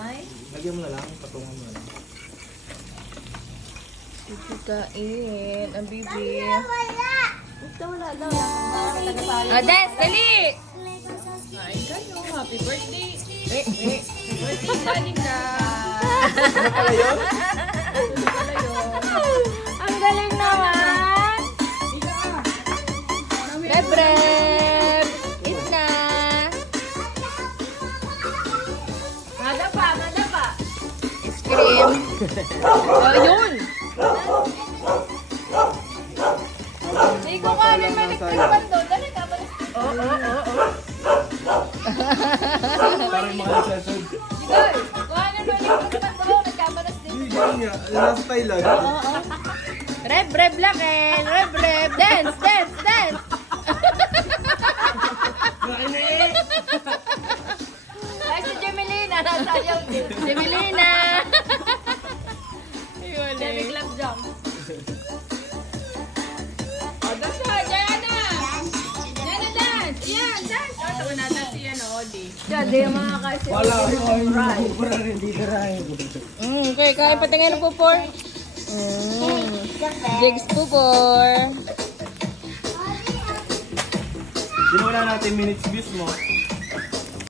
Ay? Lagyan mo na lang, patungan mo na lang. Kain, ang bibi. Ito wala daw. Taga-sayo. Dance, dali! Kain kayo. Happy birthday. Happy birthday, Danica. Ano pala yun? Ang galing naman! Rebreb! Eat na! Nada pa. Ice cream. Ayun! Hindi ko kanin maligtas pa doon. Dali ka ba? Parang mga session. Sigay, kuhanin maligtas pa doon. Nagkamalas din. Hindi, ganun nga. Nasa Thailand. Rebreb lang eh! Rebreb! Dance! Dance! Dance! Ay, si Jemelina. Nasayaw din. Jemelina! Demi Club Jump. O, dance ka, Diana. Diana, dance. Yan, dance. O, tawa natin si Odi. Diyan, di yung mga kasi. Wala ko yung hindi ka rin. Okay, kain pa tingin ng pupor. Jigs pupor. Sinulan natin minutes views mo.